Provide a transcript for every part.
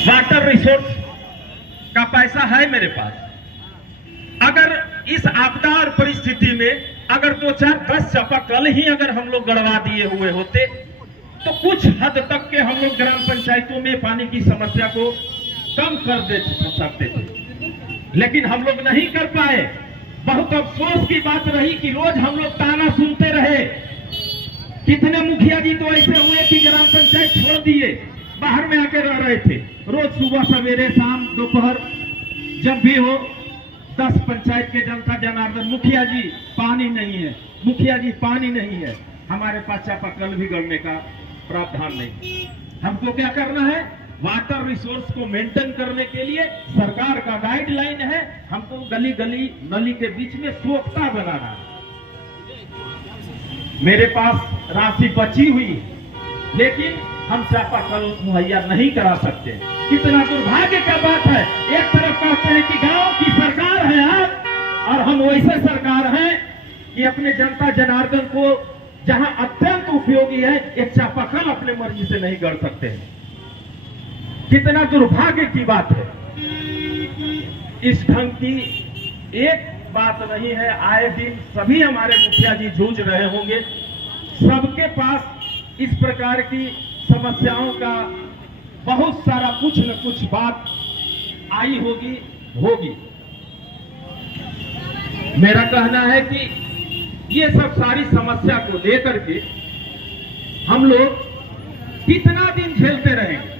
Water resource का पैसा है मेरे पास। अगर इस आपदा और परिस्थिति में अगर 2-4-10 चापाकल ही अगर हम लोग गड़वा दिए हुए होते तो कुछ हद तक के हम लोग ग्राम पंचायतों में पानी की समस्या को कम कर दे सकते थे, लेकिन हम लोग नहीं कर पाए। बहुत अफसोस की बात रही कि रोज हम लोग ताना सुनते रहे। कितने मुखिया जी तो ऐसे हुए कि ग्राम पंचायत छोड़ दिए, बाहर में आके रह रहे थे। रोज सुबह सवेरे शाम दोपहर जब भी हो 10 पंचायत के जनता जनार्दन, मुखिया जी पानी नहीं है, मुखिया जी पानी नहीं है। हमारे पास चापाकल भी गड़ने का प्रावधान नहीं। हमको क्या करना है? वाटर रिसोर्स को मेंटेन करने के लिए सरकार का गाइडलाइन है, हमको गली गली नली के बीच में सोखता बनाना है। मेरे पास राशि बची हुई, लेकिन हम चापाकल मुहैया नहीं करा सकते। कितना दुर्भाग्य का बात है। एक तरफ कहते हैं कि गांव की सरकार है आप, और हम वैसे सरकार हैं कि अपने जनता जनार्दन को जहां अत्यंत उपयोगी है एक चापाकल अपने मर्जी से नहीं गढ़ सकते हैं। कितना दुर्भाग्य की बात है। इस ढंग की एक बात नहीं है। आए दिन सभी हमारे मुखिया जी जूझ रहे होंगे, सबके पास इस प्रकार की समस्याओं का बहुत सारा कुछ न कुछ बात आई होगी। मेरा कहना है कि ये सब सारी समस्या को लेकर के हम लोग कितना दिन झेलते रहेंगे।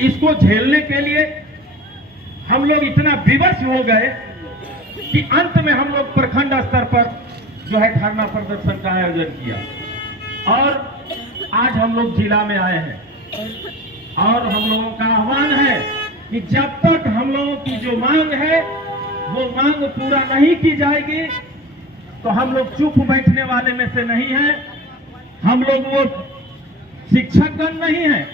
इसको झेलने के लिए हम लोग इतना विवश हो गए कि अंत में हम लोग प्रखंड स्तर पर जो है धरना प्रदर्शन का आयोजन किया, और आज हम लोग जिला में आए हैं। और हम लोगों का आह्वान है कि जब तक हम लोगों की जो मांग है वो मांग पूरा नहीं की जाएगी तो हम लोग चुप बैठने वाले में से नहीं हैं। हम लोग वो शिक्षकगण नहीं है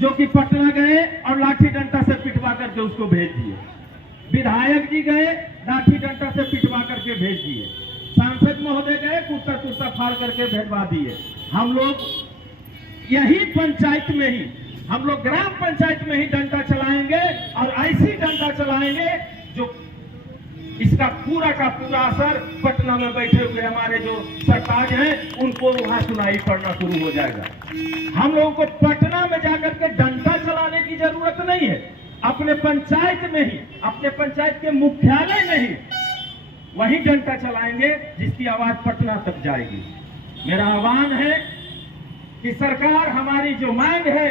जो कि पटना गए और लाठी डंडा से पिटवा करके उसको भेज दिए। विधायक जी गए, लाठी डंडा से पिटवा करके भेज दिए। सांसद महोदय गए, कुर्ता फाड़ करके भेजवा दिए। हम लोग यही पंचायत में ही, हम लोग ग्राम पंचायत में ही डंडा चलाएंगे, और ऐसी डंडा चलाएंगे जो इसका पूरा का पूरा असर पटना में बैठे हुए हमारे जो सरताज हैं उनको वहां सुनाई पड़ना शुरू हो जाएगा। हम लोगों को पटना में जाकर के डंडा चलाने की जरूरत नहीं है। अपने पंचायत में ही, अपने पंचायत के मुख्यालय में ही वही डंडा चलाएंगे जिसकी आवाज पटना तक जाएगी। मेरा आह्वान है कि सरकार हमारी जो मांग है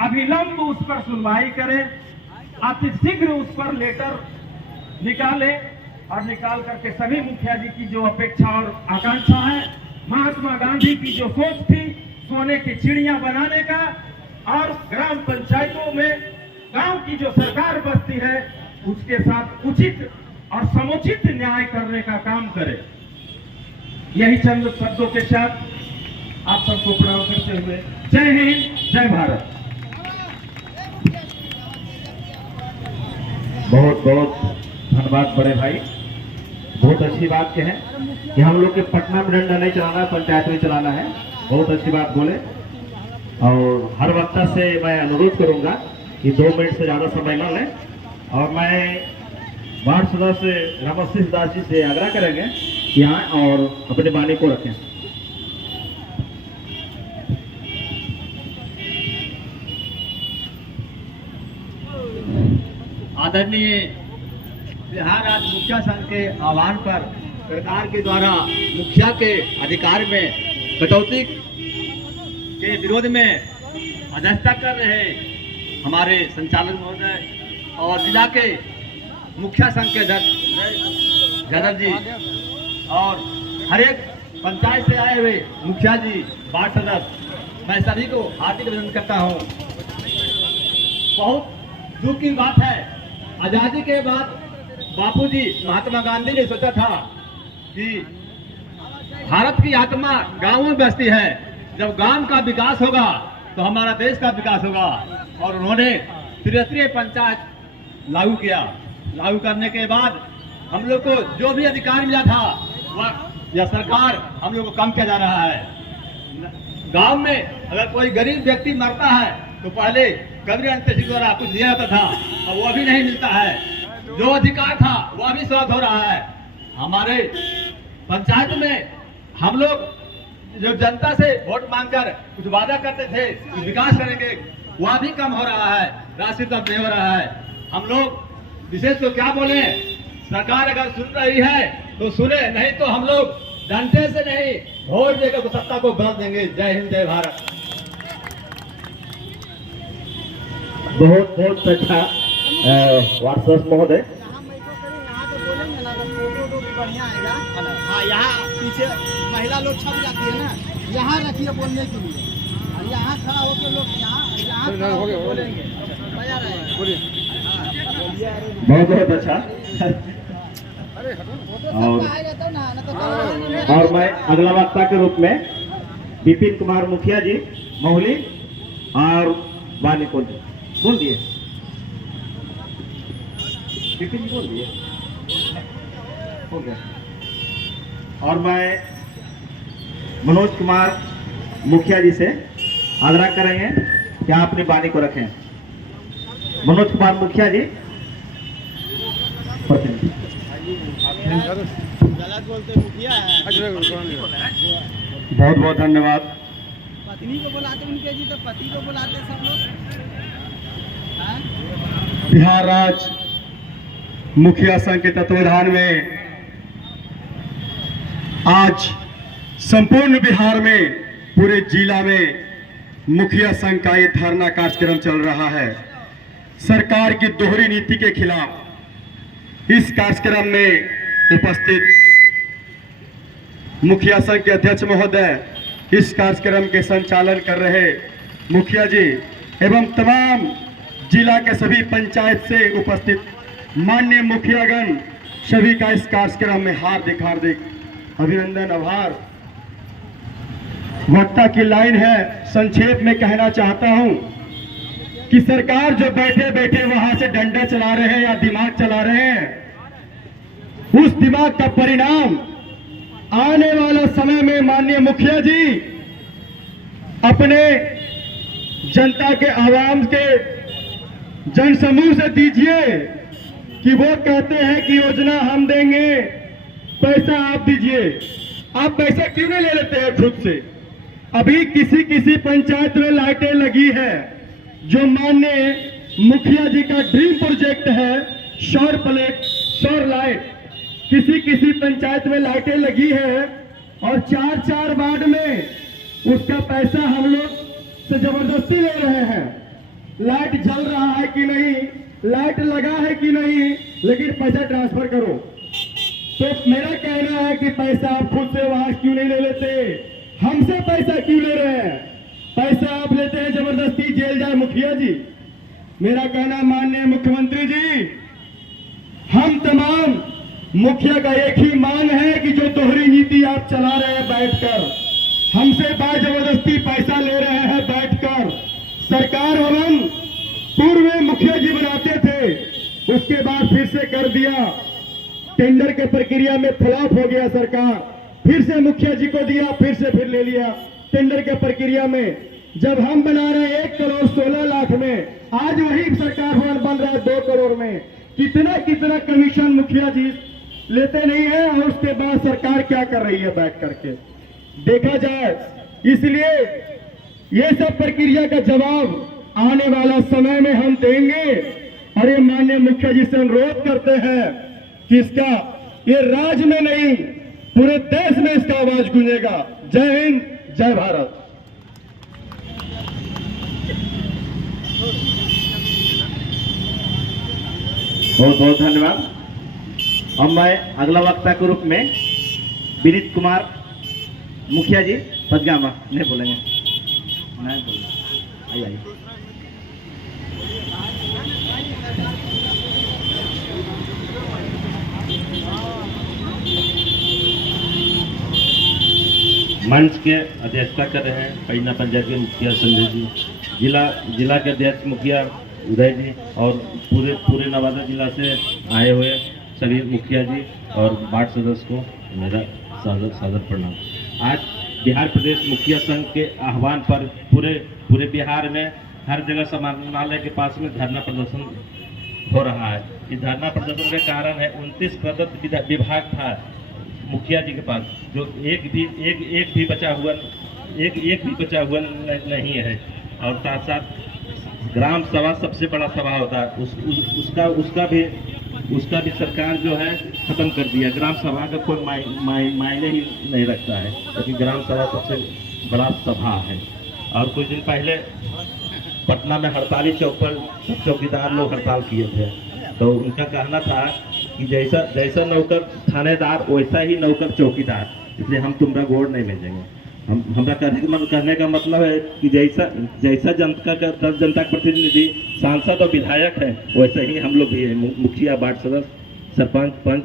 अविलंब उस पर सुनवाई करे, अतिशीघ्र उस पर लेटर निकाले, और निकाल करके सभी मुखिया जी की जो अपेक्षा और आकांक्षा है, महात्मा गांधी की जो सोच थी सोने की चिड़िया बनाने का, और ग्राम पंचायतों में गांव की जो सरकार बसती है उसके साथ उचित और समुचित न्याय करने का काम करे। यही चंद शब्दों के साथ आप सबको प्रणाम करते हुए जय हिंद, जय भारत। बहुत बहुत धन्यवाद बड़े भाई। बहुत अच्छी बात के हैं कि हम लोग के पटना में डंडा नहीं चलाना है, पंचायत में चलाना है। बहुत अच्छी बात बोले। और हर वक्ता से मैं अनुरोध करूंगा कि 2 मिनट से ज़्यादा समय न लें, और मैं वार्ड सदस्य रामसिंह दास जी से आग्रह करेंगे कि आए और अपने वाणी को रखें। आदरणीय बिहार राज्य मुखिया संघ के आह्वान पर सरकार के द्वारा मुखिया के अधिकार में कटौती के विरोध में अध्यक्षता कर रहे हमारे संचालक महोदय और जिला के मुखिया संघ के अध्यक्ष यादव जी और हर एक पंचायत से आए हुए मुखिया जी, वार्ड सदस्य, मैं सभी को हार्दिक अभिनंदन करता हूँ। बहुत दुख की बात है, आजादी के बाद बापूजी महात्मा गांधी ने सोचा था कि भारत की आत्मा गांवों में बसती है, जब गांव का विकास होगा तो हमारा देश का विकास होगा। और उन्होंने त्रिस्तरीय पंचायत लागू किया। लागू करने के बाद हम लोग को जो भी अधिकार मिला था वह यह सरकार हम लोग को कम किया जा रहा है। गांव में अगर कोई गरीब व्यक्ति मरता है तो पहले कब्र अंत्येष्टि द्वारा कुछ दिया जाता था, अब वो भी नहीं मिलता है। जो अधिकार था वो अभी समाप्त हो रहा है। हमारे पंचायत में हम लोग जो जनता से वोट मांगकर कुछ वादा करते थे कि विकास करेंगे, वह भी कम हो रहा है, राशि तो नहीं हो रहा है। हम लोग विशेष तो क्या बोले, सरकार अगर सुन रही है तो सुने, नहीं तो हम लोग डंडे से नहीं वोट देकर सत्ता को बदल देंगे। जय हिंद, जय भारत। बहुत बहुत अच्छा व्हाट्सएप महोदय। यहाँ माइको करें, यहाँ तो बोलेंगे ना तो फोटो भी बढ़िया आएगा। हाँ, यहाँ पीछे महिला लोग छप जाती है ना, यहाँ रखिए बोलने के लिए, और यहाँ खड़ा होकर लोग यहाँ खड़ा होकर बोलेंगे, मजा रहेगा। बहुत बहुत अच्छा। और आएगा तब ना, ना तो कल और मैं अगला वक्ता के रूप में विपिन कुमार मुखिया जी मौली और वानी को बोल दिए। विपिन जी बोल दिए, हो गया। और मैं मनोज कुमार मुखिया जी से आग्रह करेंगे कि आप अपनी वाणी को रखें। मनोज कुमार मुखिया जी, प्रतिनिधि। गलत बोलते मुखिया है। बहुत बहुत धन्यवाद। पत्नी को बुलाते उनके जी, तो पति को बुलाते सब लोग। हाँ? बिहार राज्य मुखिया संघ के तत्वाधान में आज संपूर्ण बिहार में, पूरे जिला में मुखिया संघ का ये धरना कार्यक्रम चल रहा है। सरकार की दोहरी नीति के खिलाफ इस कार्यक्रम में उपस्थित मुखिया संघ के अध्यक्ष महोदय, इस कार्यक्रम के संचालन कर रहे मुखिया जी एवं तमाम जिला के सभी पंचायत से उपस्थित माननीय मुखियागण, सभी का इस कार्यक्रम में हार्दिक हार्दिक अभिनंदन, आभार। वक्ता की लाइन है, संक्षेप में कहना चाहता हूं कि सरकार जो बैठे बैठे वहां से डंडा चला रहे हैं या दिमाग चला रहे हैं, उस दिमाग का परिणाम आने वाला समय में माननीय मुखिया जी अपने जनता के, आवाम के जनसमूह से दीजिए कि वो कहते हैं कि योजना हम देंगे, पैसा आप दीजिए। आप पैसा क्यों नहीं ले लेते हैं खुद से? अभी किसी किसी पंचायत में लाइटें लगी है, जो माननीय मुखिया जी का ड्रीम प्रोजेक्ट है, सौर प्लेट, सौर लाइट। किसी किसी पंचायत में लाइटें लगी है और 4-4 वार्ड में उसका पैसा हम लोग से जबरदस्ती ले रहे हैं। लाइट जल रहा है कि नहीं, लाइट लगा है कि नहीं, लेकिन पैसा ट्रांसफर करो। तो मेरा कहना है कि पैसा आप खुद से वहां क्यों नहीं ले लेते? हमसे पैसा क्यों ले रहे हैं? पैसा आप लेते हैं जबरदस्ती, जेल जाए मुखिया जी। मेरा कहना माननीय मुख्यमंत्री जी, हम तमाम मुखिया का एक ही मांग है कि जो दोहरी नीति आप चला रहे हैं बैठकर, हमसे जबरदस्ती पैसा ले रहे हैं बैठकर। सरकार भवन पूर्व में मुखिया जी बनाते थे, उसके बाद फिर से कर दिया, टेंडर के प्रक्रिया में फ्लॉप हो गया सरकार, फिर से मुखिया जी को दिया, फिर से फिर ले लिया टेंडर के प्रक्रिया में। जब हम बना रहे हैं 1,16,00,000 में, आज वही सरकार भवन बन रहा है 2 करोड़ में। कितना कितना कमीशन मुखिया जी लेते नहीं है, और उसके बाद सरकार क्या कर रही है बैठ करके, देखा जाए। इसलिए ये सब प्रक्रिया का जवाब आने वाला समय में हम देंगे। और ये माननीय मुखिया जी से अनुरोध करते हैं कि इसका, ये राज्य में नहीं पूरे देश में इसका आवाज गूंजेगा। जय हिंद, जय भारत। बहुत बहुत धन्यवाद। अब मैं अगला वक्ता के रूप में विनीत कुमार मुखिया जी, पदगामा नहीं बोलेंगे, नहीं बोलेंगे, आइए। मंच के अध्यक्षता कर रहे हैं पैना पंचायत के मुखिया संजय जी, जिला के अध्यक्ष मुखिया उदय जी, और पूरे नवादा जिला से आए हुए सभी मुखिया जी और वार्ड सदस्य को मेरा सादर प्रणाम। आज बिहार प्रदेश मुखिया संघ के आह्वान पर पूरे बिहार में हर जगह समाहरणालय के पास में धरना प्रदर्शन हो रहा है। इस धरना प्रदर्शन का कारण है 29 प्रदत्त विभाग था मुखिया जी के पास, जो एक भी बचा हुआ नहीं है। और साथ साथ ग्राम सभा सबसे बड़ा सभा होता है, उसका भी सरकार जो है खत्म कर दिया। ग्राम सभा का कोई मायने ही नहीं रखता है, क्योंकि ग्राम सभा सबसे बड़ा सभा है। और कुछ दिन पहले पटना में हड़ताली चौक पर चौकीदार लोग हड़ताल किए थे, तो उनका कहना था कि जैसा नौकर थानेदार वैसा ही नौकर चौकीदार, इसलिए हम तुम्हारा गोड़ नहीं भेजेंगे। हमरा कहने का मतलब है कि जैसा जनता का प्रतिनिधि सांसद और विधायक है, वैसे ही हम लोग भी है, मुखिया, वार्ड सदस्य, सरपंच, पंच।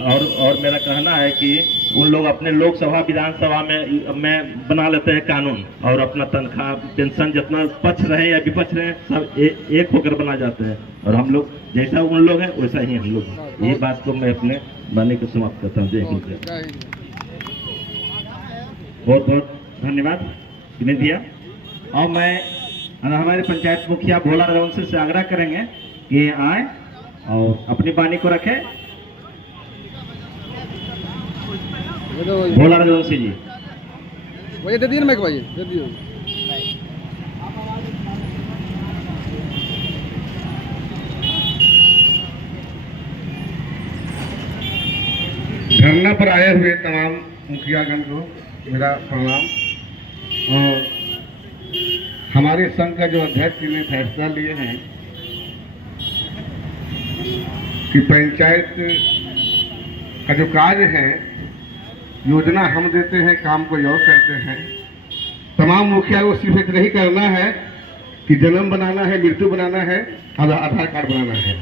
और मेरा कहना है कि उन लोग अपने लोकसभा विधानसभा में बना लेते हैं कानून, और अपना तनख्वाह पेंशन जितना पक्ष रहे या विपक्ष रहे सब एक होकर बना जाते हैं, और हम लोग जैसा उन लोग हैं वैसा ही हम लोग हैं। ये बात को मैं अपने वाणी को समाप्त करता हूँ। जय हिंद। बहुत बहुत धन्यवाद विनय भैया। और मैं हमारे पंचायत मुखिया भोला रघुवंशी से आग्रह करेंगे कि आए और अपनी वाणी को रखें। भोला रघुवंशी जी, दे दिए ना मैं भाई, दे दियो। धरना पर आए हुए तमाम मुखियागण को मेरा प्रणाम। और हमारे संघ का जो अध्यक्ष ने फैसला लिए हैं कि पंचायत का जो कार्य है, योजना हम देते हैं, काम कोई और करते हैं। तमाम मुखिया को सिर्फ इतना ही करना है कि जन्म बनाना है, मृत्यु बनाना है, आधार कार्ड बनाना है,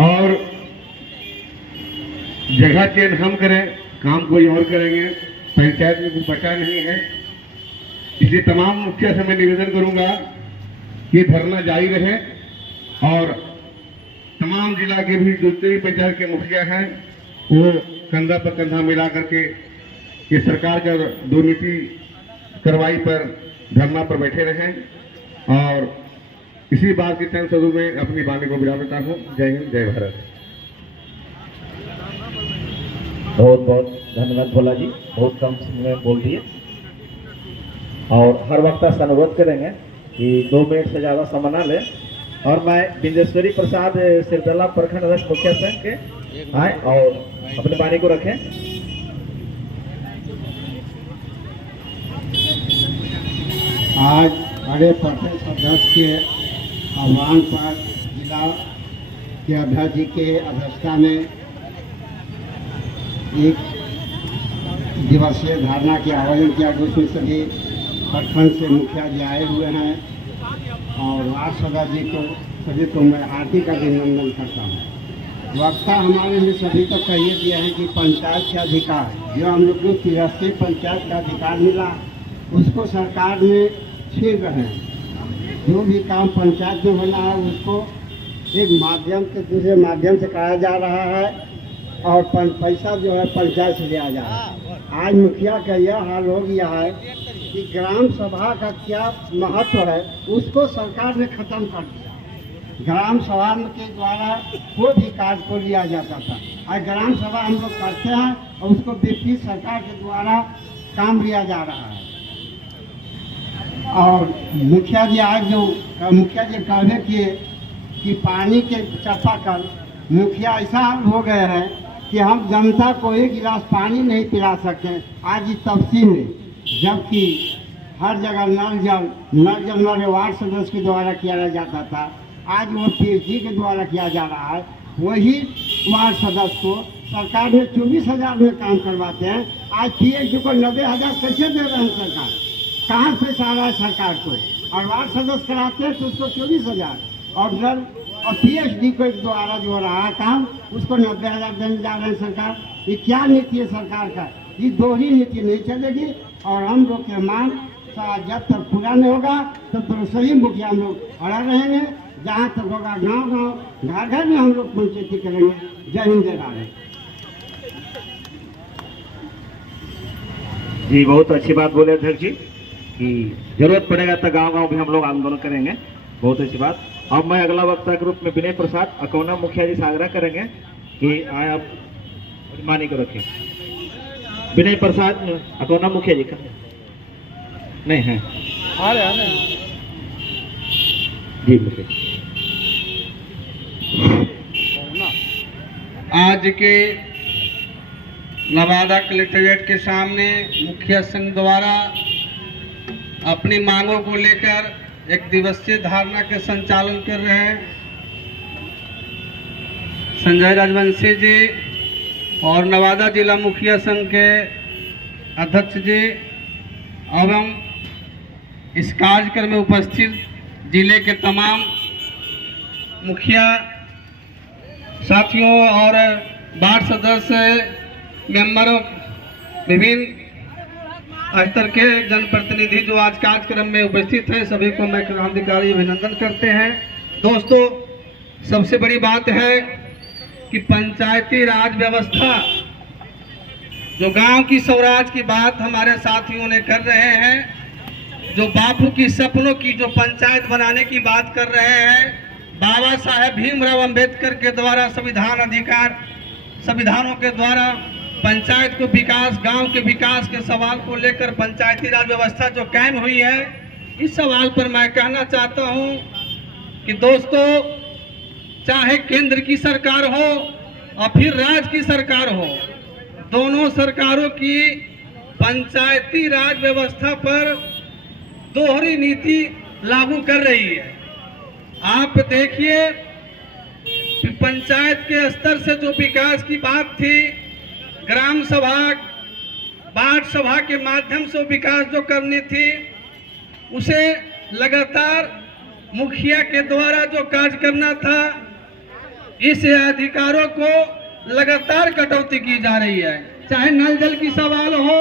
और जगह चेंज हम करें, काम कोई और करेंगे। पंचायत में कुछ बचा नहीं है। इसलिए तमाम मुखिया से मैं निवेदन करूंगा कि धरना जारी रहे, और तमाम जिला के भी जितने भी पंचायत के मुखिया हैं वो कंधा पर कंधा मिला करके ये सरकार का दुर्नीति कार्रवाई पर धरना पर बैठे रहें। और इसी बात की तहत सदु में अपनी वाणी को विराम देता हूँ। जय हिंद, जय भारत। बहुत बहुत धन्यवाद भोला जी, बहुत कम समय में बोल दिए। और हर वक्त से अनुरोध करेंगे कि 2 मिनट से ज़्यादा समय ना लें। और मैं बिंदेश्वरी प्रसाद सिरदला प्रखंड अध्यक्ष मुखिया संघ के आए और अपनी वाणी को रखें। आज बड़े प्रदेश अध्यक्ष के आह्वान पर जिला के अध्यक्ष जी के अध्यक्षता में एक दिवसीय धरना के आयोजन किया गया, उसमें सभी प्रखंड से मुखिया जी आए हुए हैं, और वार्ड सदस्य जी को सभी को मैं हार्दिक अभिनंदन करता हूँ। वक्ता हमारे लिए सभी को कहिए दिया है कि पंचायत के अधिकार, जो हम लोग को 83 पंचायत का अधिकार मिला, उसको सरकार में छीन रहे हैं। जो भी काम पंचायत में होना है उसको एक माध्यम से दूसरे माध्यम से कराया जा रहा है, और पैसा जो है पंचायत से लिया जा रहा है। आज मुखिया का यह हाल हो गया है कि ग्राम सभा का क्या महत्व है उसको सरकार ने खत्म कर दिया। ग्राम सभा के द्वारा कोई भी कार्य को लिया जाता था, आज ग्राम सभा हम लोग करते हैं और उसको ब्रिटिश सरकार के द्वारा काम लिया जा रहा है। और मुखिया जी आज जो मुखिया जी कहने किए कि पानी के चापाकल, मुखिया ऐसा हो गए हैं कि हम जनता को एक गिलास पानी नहीं पिला सकते आज इस तपसी में, जबकि हर जगह नल जल वार्ड सदस्य के द्वारा किया जाता था, आज वो पीएचडी के द्वारा किया जा रहा है। वही वार्ड सदस्य को सरकार में 24,000 में काम करवाते हैं, आज पीएचडी को 90,000 कैसे दे रहे हैं सरकार? कहाँ पैसा आ रहा है सरकार को? और वार्ड सदस्य कराते हैं तो उसको 24,000, और नल और पीएचडी के द्वारा जो हो रहा है काम उसको 90,000 देने जा रहे हैं सरकार। ये क्या नीति है सरकार का? ये दोहरी नीति नहीं चलेगी, और हम लोग के मांग जब तक पूरा नहीं होगा तब तक सही मुखिया हम लोग अड़ा रहेंगे। जहाँ तक होगा गांव गांव घर घर में हम लोग पंचायती करेंगे। जय हिंद, जय भारत। जी बहुत अच्छी बात बोले अध्यक्ष जी। कि जरूरत पड़ेगा तो गांव-गांव भी हम लोग आंदोलन करेंगे। बहुत अच्छी बात। अब मैं अगला वक्ता के रूप में विनय प्रसाद अकौना मुखिया जी से आग्रह करेंगे कि आए आप मानी को रखें। विनय प्रसाद अकौना मुखिया जी का नहीं है जी मुखिया। आज के नवादा कलेक्ट्रेट के सामने मुखिया संघ द्वारा अपनी मांगों को लेकर एक दिवसीय धारणा के संचालन कर रहे हैं। संजय राजवंशी जी और नवादा जिला मुखिया संघ के अध्यक्ष जी एवं इस कार्यक्रम में उपस्थित जिले के तमाम मुखिया साथियों और वार्ड सदस्य मेंबरों, विभिन्न स्तर के जनप्रतिनिधि जो आज कार्यक्रम में उपस्थित हैं, सभी को मैं क्रांतिकारी अभिनंदन करते हैं। दोस्तों, सबसे बड़ी बात है कि पंचायती राज व्यवस्था, जो गांव की स्वराज की बात हमारे साथियों ने कर रहे हैं, जो बापू की सपनों की जो पंचायत बनाने की बात कर रहे हैं, बाबा साहेब भीमराव अंबेडकर के द्वारा संविधान अधिकार संविधानों के द्वारा पंचायत को विकास, गांव के विकास के सवाल को लेकर पंचायती राज व्यवस्था जो कायम हुई है, इस सवाल पर मैं कहना चाहता हूं कि दोस्तों, चाहे केंद्र की सरकार हो और फिर राज्य की सरकार हो, दोनों सरकारों की पंचायती राज व्यवस्था पर दोहरी नीति लागू कर रही है। आप देखिए कि पंचायत के स्तर से जो विकास की बात थी, ग्राम सभा, वार्ड सभा के माध्यम से विकास जो करनी थी, उसे लगातार मुखिया के द्वारा जो कार्य करना था, इस अधिकारों को लगातार कटौती की जा रही है। चाहे नल जल की सवाल हो,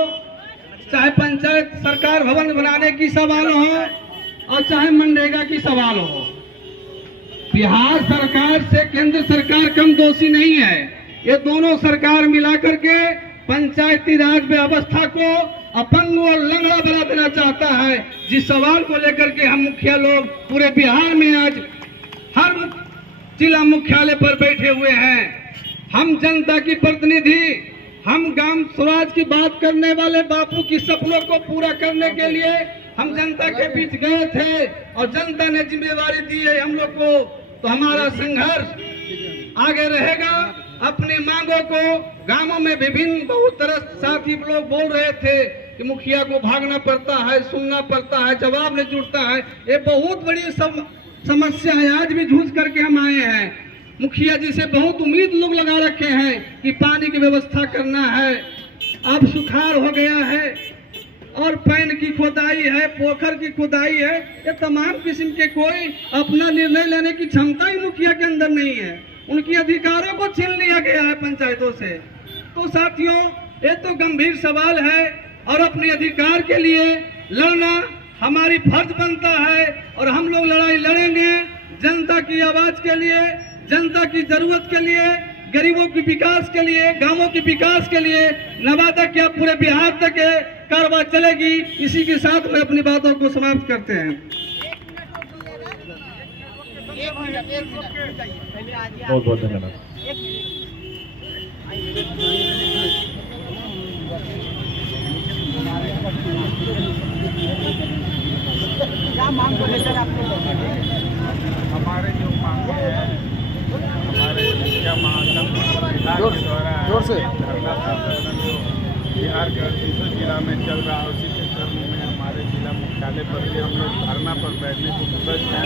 चाहे पंचायत सरकार भवन बनाने की सवाल हो, और चाहे मनरेगा की सवाल हो। बिहार सरकार से केंद्र सरकार कम दोषी नहीं है। ये दोनों सरकार मिलाकर के पंचायती राज व्यवस्था को अपंग और लंगड़ा बना देना चाहता है। जिस सवाल को लेकर के हम मुखिया लोग पूरे बिहार में आज हर जिला मुख्यालय पर बैठे हुए हैं। हम जनता की प्रतिनिधि, हम गांव स्वराज की बात करने वाले बापू की सपनों को पूरा करने के लिए हम जनता के बीच गए थे और जनता ने जिम्मेवारी दी है हम लोग को। तो हमारा संघर्ष आगे रहेगा। अपनी मांगों को गांवों में विभिन्न बहुत तरह साथी लोग बोल रहे थे कि मुखिया को भागना पड़ता है, सुनना पड़ता है, जवाब नहीं जुड़ता है। ये बहुत बड़ी समस्या है। आज भी जूझ करके हम आए हैं। मुखिया जी से बहुत उम्मीद लोग लगा रखे हैं कि पानी की व्यवस्था करना है। अब सुखाड़ हो गया है और पैन की खुदाई है, पोखर की खुदाई है। ये तमाम किस्म के कोई अपना निर्णय लेने की क्षमता ही मुखिया के अंदर नहीं है। उनकी अधिकारों को छीन लिया गया है पंचायतों से। तो साथियों, ये तो गंभीर सवाल है और अपने अधिकार के लिए लड़ना हमारी फर्ज बनता है और हम लोग लड़ाई लड़ेंगे जनता की आवाज के लिए, जनता की जरूरत के लिए, गरीबों के विकास के लिए, गांवों के विकास के लिए। नवादा क्या पूरे बिहार तक कार्रवाई चलेगी। इसी के साथ में अपनी बातों को समाप्त करते हैं। बहुत बहुत धन्यवाद। क्या मांग को लेकर आप लोग? हमारे जो मांगे हैं, हमारे मुखिया महासंघ विधान के द्वारा धरना प्रदर्शन जो बिहार के 38 जिला में चल रहा है, उसी के क्रम में हमारे जिला मुख्यालय पर भी हम लोग धरना पर बैठने को विवश हैं।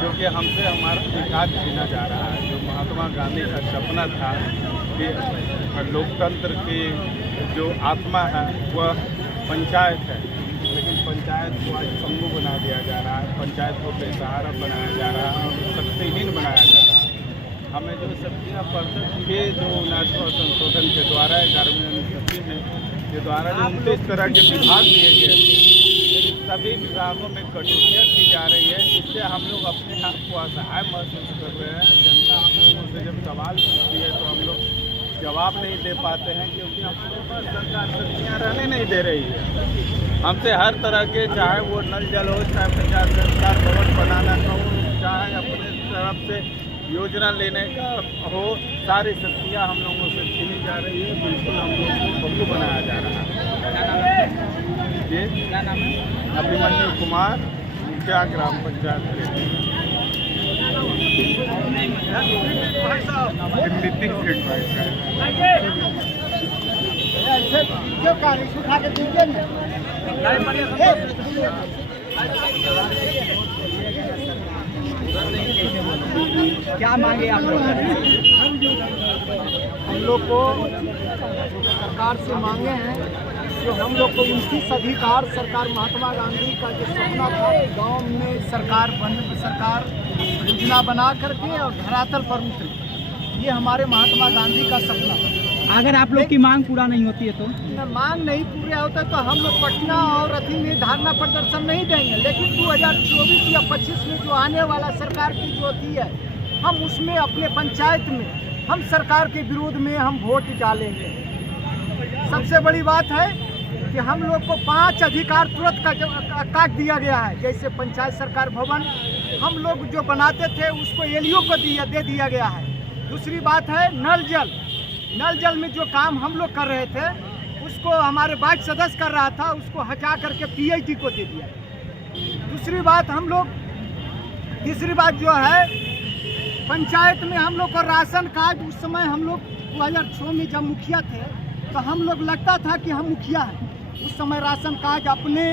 जो कि हमसे हमारा अधिकार छीना जा रहा है। जो महात्मा गांधी का सपना था कि लोकतंत्र की जो आत्मा है वह पंचायत है, लेकिन पंचायत को आज तंबू बना दिया जा रहा है, पंचायत को बेसहारा बनाया जा रहा है और शक्तिहीन बनाया जा रहा है। हमें जो शक्तियाँ परिषद के जो 19वां संशोधन के द्वारा 11वीं अनुसूची में के द्वारा जो 29 तरह के विभाग दिए गए, सभी विभागों में कटौतियाँ की जा रही है, जिससे हम लोग अपने आप को असहाय महसूस कर रहे हैं। जनता हम लोगों से जब सवाल पूछती है तो हम लोग जवाब नहीं दे पाते हैं, क्योंकि हमारे पास सरकार शक्तियाँ रहने नहीं दे रही है। हमसे हर तरह के, चाहे वो नल जल हो, चाहे पंचायत सरकार भवन बनाना का हो, चाहे अपने तरफ से योजना लेने का हो, सारी शक्तियाँ हम लोगों से छीनी जा रही है। बिल्कुल हम लोग को बब्बू बनाया जा रहा है। जी, क्या नाम है? अभिमन्यु कुमार, मुखिया ग्राम पंचायत ऐसे क्यों कार इसको उठा के दीजिए ना। क्या मांगे आप लोग? हम लोग को सरकार से मांगे हैं जो हम लोग को 29 अधिकार सरकार महात्मा गांधी का जो सपना था, गांव में सरकार योजना बना करके और धरातल पर उतरे, ये हमारे महात्मा गांधी का सपना था। अगर आप लोग की मांग पूरा नहीं होती है तो? मांग नहीं पूरा होता तो हम लोग पटना और अथी में धरना प्रदर्शन नहीं देंगे, लेकिन 2024 या 25 में जो आने वाला सरकार की जो होती है, हम उसमें अपने पंचायत में हम सरकार के विरोध में हम वोट डालेंगे। सबसे बड़ी बात है कि हम लोग को 5 अधिकार तुरंत काट दिया गया है। जैसे पंचायत सरकार भवन हम लोग जो बनाते थे उसको एलईओ को दे दिया गया है। दूसरी बात है नल जल में जो काम हम लोग कर रहे थे उसको हमारे वार्ड सदस्य कर रहा था, उसको हटा करके पीएचडी को दे दिया। तीसरी बात जो है पंचायत में हम लोग को राशन कार्ड, उस समय हम लोग 2006 में जब मुखिया थे तो हम लोग लगता था कि हम मुखिया हैं। उस समय राशन कार्ड अपने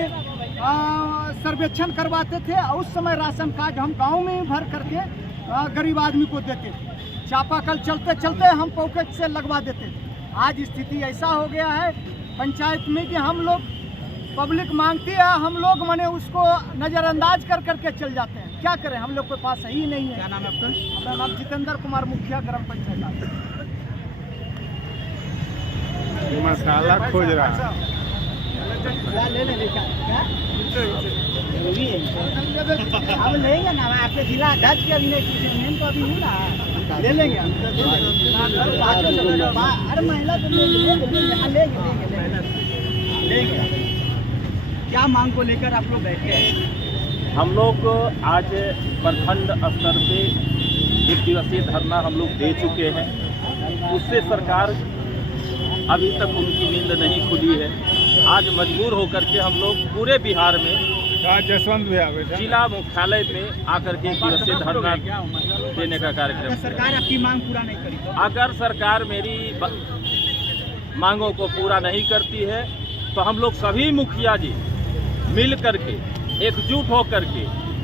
सर्वेक्षण करवाते थे और उस समय राशन कार्ड हम गांव में भर करके गरीब आदमी को देते थे। चापाकल चलते चलते हम पॉकेट से लगवा देते थे। आज स्थिति ऐसा हो गया है पंचायत में कि हम लोग पब्लिक मांगती है, हम लोग माने उसको नज़रअंदाज कर करके चल जाते हैं। क्या करें, हम लोग के पास सही नहीं है। क्या नाम है आपका? मेरा नाम जितेंद्र कुमार, मुखिया ग्राम पंचायत। मसाला खोज रहा है। अब लेंगे ना, आपके जिला अध्यक्ष के अभिनय तो अभी नहीं रहा, ले लेंगे। अरे महिला तो लेंगे। क्या मांग को लेकर आप लोग बैठे हैं? हम लोग आज प्रखंड स्तर पे 1 दिवसीय धरना हम लोग दे चुके हैं। उससे सरकार अभी तक उनकी नींद नहीं खुली है। आज मजबूर होकर के हम लोग पूरे बिहार में जसवंत भी जिला मुख्यालय में आकर के 1 दिवसीय धरना देने का कार्यक्रम। सरकार आपकी मांग पूरा नहीं करी? अगर सरकार मेरी मांगों को पूरा नहीं करती है तो हम लोग सभी मुखिया जी मिल करके एकजुट होकर के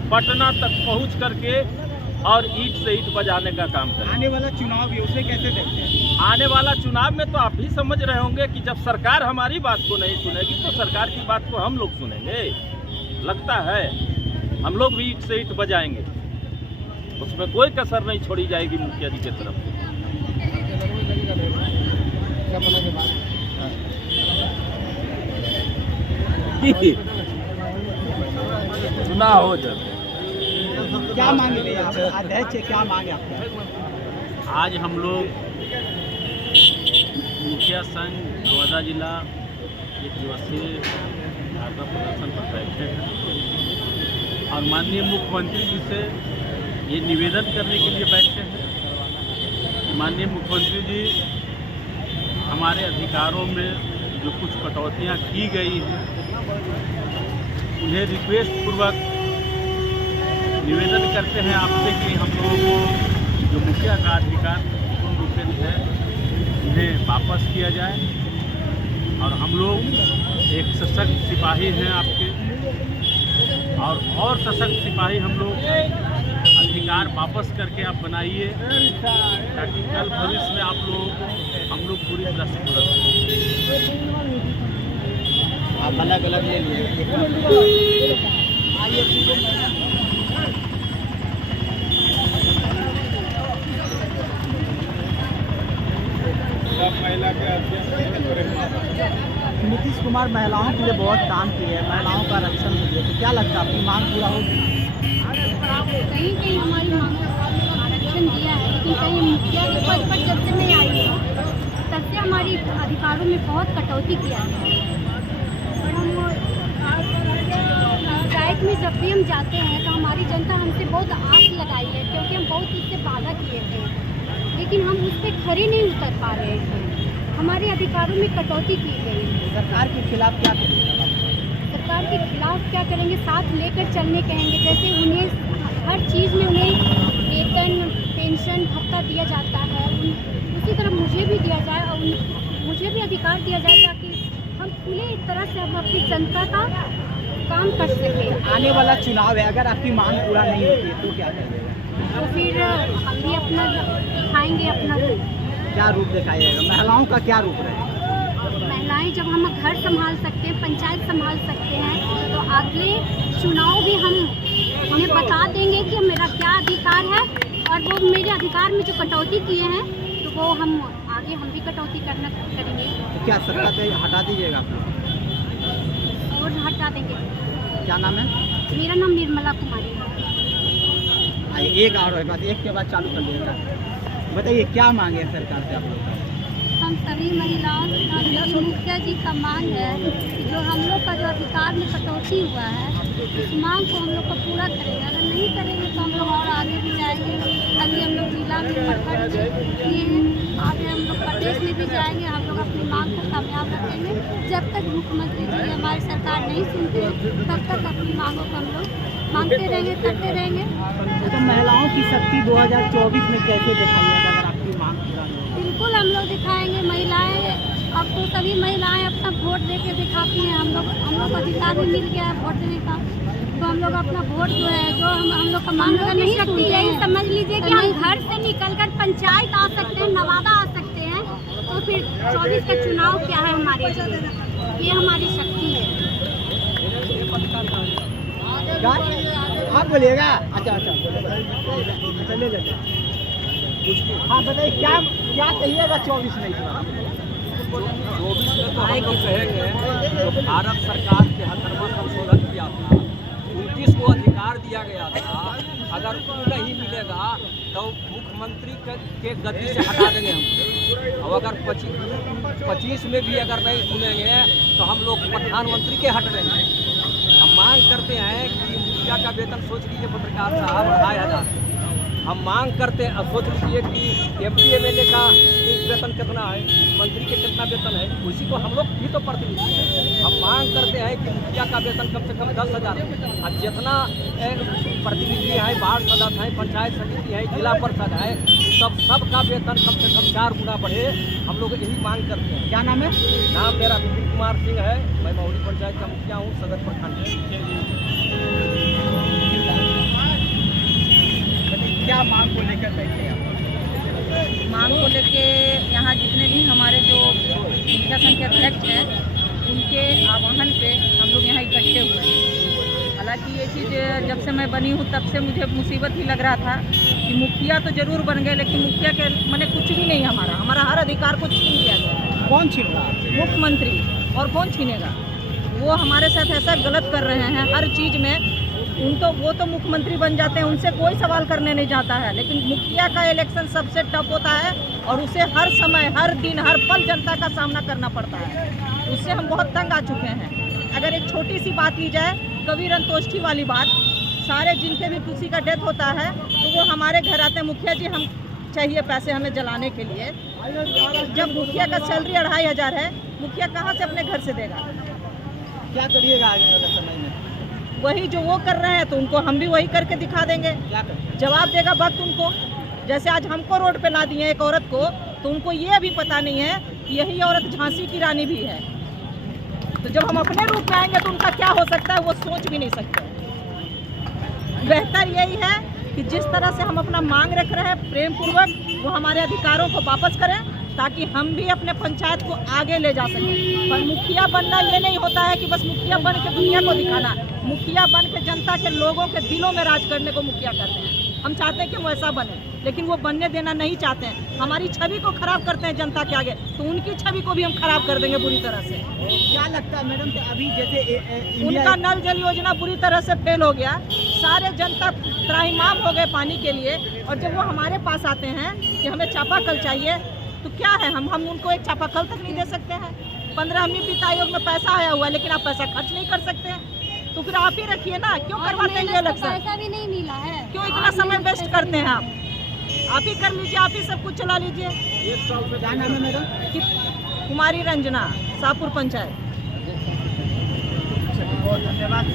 पटना तक पहुंच करके और ईंट से ईंट बजाने का काम करें। आने वाला चुनाव भी उसे कैसे देखते हैं? आने वाला चुनाव में तो आप भी समझ रहे होंगे कि जब सरकार हमारी बात को नहीं सुनेगी तो सरकार की बात को हम लोग सुनेंगे। लगता है हम लोग भी ईंट से ईंट बजाएंगे, उसमें कोई कसर नहीं छोड़ी जाएगी मुखिया जी की तरफ से। चुनाव हो जाए। क्या मांगे आप अध्यक्ष, क्या मांगे आपका? आज हम लोग मुखिया संघ नवादा जिला 1 दिवसीय धरना प्रदर्शन पर बैठे हैं और माननीय मुख्यमंत्री जी से ये निवेदन करने के लिए बैठे हैं। माननीय मुख्यमंत्री जी, हमारे अधिकारों में जो कुछ कटौतियाँ की गई हैं उन्हें रिक्वेस्ट पूर्वक निवेदन करते हैं आपसे कि हम लोगों को जो मुखिया का अधिकार पूर्ण रूप से है उन्हें वापस किया जाए और हम लोग एक सशक्त सिपाही हैं आपके, और सशक्त सिपाही हम लोग अधिकार वापस करके आप बनाइए ताकि कल भविष्य में आप लोग हम लोग पूरी तरह से मदद करें। आप अलग अलग ले लीजिए। नीतीश कुमार महिलाओं के लिए बहुत काम किए हैं, महिलाओं का आरक्षण दिए, तो क्या लगता है आपकी मांग पूरा होगी? कहीं कहीं हमारी मांग का आरक्षण दिया है, लेकिन कहीं मुखिया के पद पर जब से नहीं आई है जब से हमारे अधिकारों में बहुत कटौती किया है। और हम पंचायत में जब भी हम जाते हैं तो हमारी जनता हमसे बहुत आस लगाई है, क्योंकि हम बहुत इससे वादा किए थे, लेकिन हम उस पर खरे नहीं उतर पा रहे हैं। हमारे अधिकारों में कटौती की गई है। सरकार के खिलाफ क्या करेंगे? सरकार के खिलाफ क्या करेंगे? साथ लेकर चलने कहेंगे। जैसे उन्हें हर चीज़ में उन्हें वेतन, पेंशन, भत्ता दिया जाता है, उसी तरह मुझे भी दिया जाए और मुझे भी अधिकार दिया जाए, ताकि हम खुले एक तरह से हम अपनी जनता का काम कर सकें। आने वाला चुनाव है, अगर आपकी मांग पूरा नहीं होती है तो क्या करेंगे? तो फिर हम भी अपना दिखाएंगे, अपना रूप। क्या रूप दिखाया जाएगा? महिलाओं का क्या रूप रहेगा? महिलाएं जब हम घर संभाल सकते हैं, पंचायत संभाल सकते हैं, तो आगे चुनाव भी हम उन्हें बता देंगे कि मेरा क्या अधिकार है, और वो मेरे अधिकार में जो कटौती किए हैं तो वो हम आगे हम भी कटौती करेंगे। तो क्या सरकार से हटा दीजिएगा आप? और हटा देंगे। क्या नाम है? मेरा नाम निर्मला कुमारी है। एक और है बात, एक के बाद चालू कर दीजिएगा। बताइए क्या मांगे सरकार से आप लोग? हम सभी महिलाओं की मुखिया जी का मांग है कि जो हम लोग का जो अधिकार में कटौती हुआ है, उस मांग को हम लोग को पूरा करेंगे। अगर नहीं करेंगे तो हम लोग और आगे भी जाएंगे। अभी हम लोग जिला में प्रखंड किए हैं, आगे हम लोग प्रदेश में भी जाएंगे। हम लोग अपनी मांग को कामयाब रखेंगे। जब तक मुख्यमंत्री जी हमारी सरकार नहीं सुनते तब तक अपनी मांगों को हम लोग मांगते रहेंगे, करते रहेंगे। तो महिलाओं की शक्ति 2024 में कैसे दिखाइएगा अगर आपकी मांग पूरा नहीं होती? बिल्कुल हम लोग दिखाएंगे। महिलाएं, अब तो सभी महिलाएं अपना वोट देके दिखाती हैं। हम लोग को अधिकार भी मिल गया है वोट देने का, तो हम लोग अपना वोट जो है, जो हम लोग का मांग अगर नहीं सकती, यही समझ लीजिए कि हम घर से निकलकर पंचायत आ सकते हैं, नवादा आ सकते हैं, तो फिर 24 का चुनाव क्या है हमारे लिए? ये हमारी शक्ति है। आप बोलिएगा। अच्छा ले लेते। हाँ बताइए क्या क्या कहिएगा 24 में? 24 में तो हम लोग कहेंगे जो भारत सरकार के 78वां संशोधन किया था, 29 को अधिकार दिया गया था, अगर वो नहीं मिलेगा तो मुख्यमंत्री के गद्दी से हटा देंगे हम। और अगर 25 में भी अगर नहीं सुनेंगे तो हम लोग प्रधानमंत्री के हट देंगे। हम मांग करते हैं कि मुखिया का वेतन सोच लीजिए पत्रकार साहब 2,500। हम मांग करते हैं, अब सोच लीजिए कि MP MLA का वेतन कितना है, मंत्री के कितना वेतन है, उसी को हम लोग भी तो प्रतिनिधि हैं। हम मांग करते हैं कि मुखिया का वेतन कम से कम 10,000 और जितना प्रतिनिधि है, वार्ड सदस्य हैं, पंचायत समिति है, जिला परिषद है, सबका वेतन कम से कम 4 गुना बढ़े। हम लोग यही मांग करते हैं। क्या नाम है? नाम मेरा विपिन कुमार सिंह है, मैं महुली पंचायत का मुखिया हूँ, सदर प्रखंड। क्या मांग को लेकर बैठे आप? मांग को लेके यहाँ जितने भी हमारे जो मुखिया संघ के अध्यक्ष हैं, उनके आह्वान पे हम लोग यहाँ इकट्ठे हुए हैं। हालांकि ये चीज़ जब से मैं बनी हूँ तब से मुझे मुसीबत ही लग रहा था कि मुखिया तो जरूर बन गए, लेकिन मुखिया के मैंने कुछ भी नहीं, हमारा हर अधिकार को छीन लिया गया। कौन छीन रहा? मुख्यमंत्री। और कौन छीनेगा? वो हमारे साथ ऐसा गलत कर रहे हैं हर चीज़ में। वो तो मुख्यमंत्री बन जाते हैं, उनसे कोई सवाल करने नहीं जाता है, लेकिन मुखिया का इलेक्शन सबसे टफ होता है और उसे हर समय, हर दिन, हर पल जनता का सामना करना पड़ता है। उससे हम बहुत तंग आ चुके हैं। अगर एक छोटी सी बात ली जाए, कबीर अंतोष्ठी वाली बात, सारे जिनके भी किसी का डेथ होता है तो वो हमारे घर आते हैं, मुखिया जी हम चाहिए पैसे हमें जलाने के लिए। जब मुखिया का सैलरी 2,500 है, मुखिया कहाँ से अपने घर से देगा? क्या करिएगा आगे वाले समय में? वही जो वो कर रहे हैं तो उनको हम भी वही करके दिखा देंगे। जवाब देगा वक्त उनको। जैसे आज हमको रोड पे ला दिए एक औरत को, तो उनको ये अभी पता नहीं है कि यही औरत झांसी की रानी भी है। तो जब हम अपने रूप में आएंगे तो उनका क्या हो सकता है वो सोच भी नहीं सकते। बेहतर यही है कि जिस तरह से हम अपना मांग रख रहे हैं प्रेम पूर्वक, वो हमारे अधिकारों को वापस करें, ताकि हम भी अपने पंचायत को आगे ले जा सकें। पर मुखिया बनना ये नहीं होता है कि बस मुखिया बन के दुनिया को दिखाना। मुखिया बन के जनता के लोगों के दिलों में राज करने को मुखिया करते हैं। हम चाहते हैं कि वो ऐसा बने, लेकिन वो बनने देना नहीं चाहते हैं। हमारी छवि को खराब करते हैं जनता के आगे, तो उनकी छवि को भी हम खराब कर देंगे बुरी तरह से। क्या लगता है मैडम कि अभी जैसे उनका नल जल योजना बुरी तरह से फेल हो गया, सारे जनता त्राहिमाम हो गए पानी के लिए, और जब वो हमारे पास आते हैं कि हमें चापाकल चाहिए, तो क्या है, हम उनको एक चापाकल तक नहीं दे सकते हैं? 15वीं वित्त आयोग में पैसा आया हुआ है, लेकिन आप पैसा खर्च नहीं कर सकते हैं, तो फिर आप ही रखिए ना। क्यों करवाते हैं ये इलेक्शन? पैसा भी नहीं मिला है, क्यों इतना समय वेस्ट करते हैं? आप ही कर लीजिए, आप ही सब कुछ चला लीजिए। क्या नाम है मैडम? कुमारी रंजना, शाहपुर पंचायत। बहुत धन्यवाद।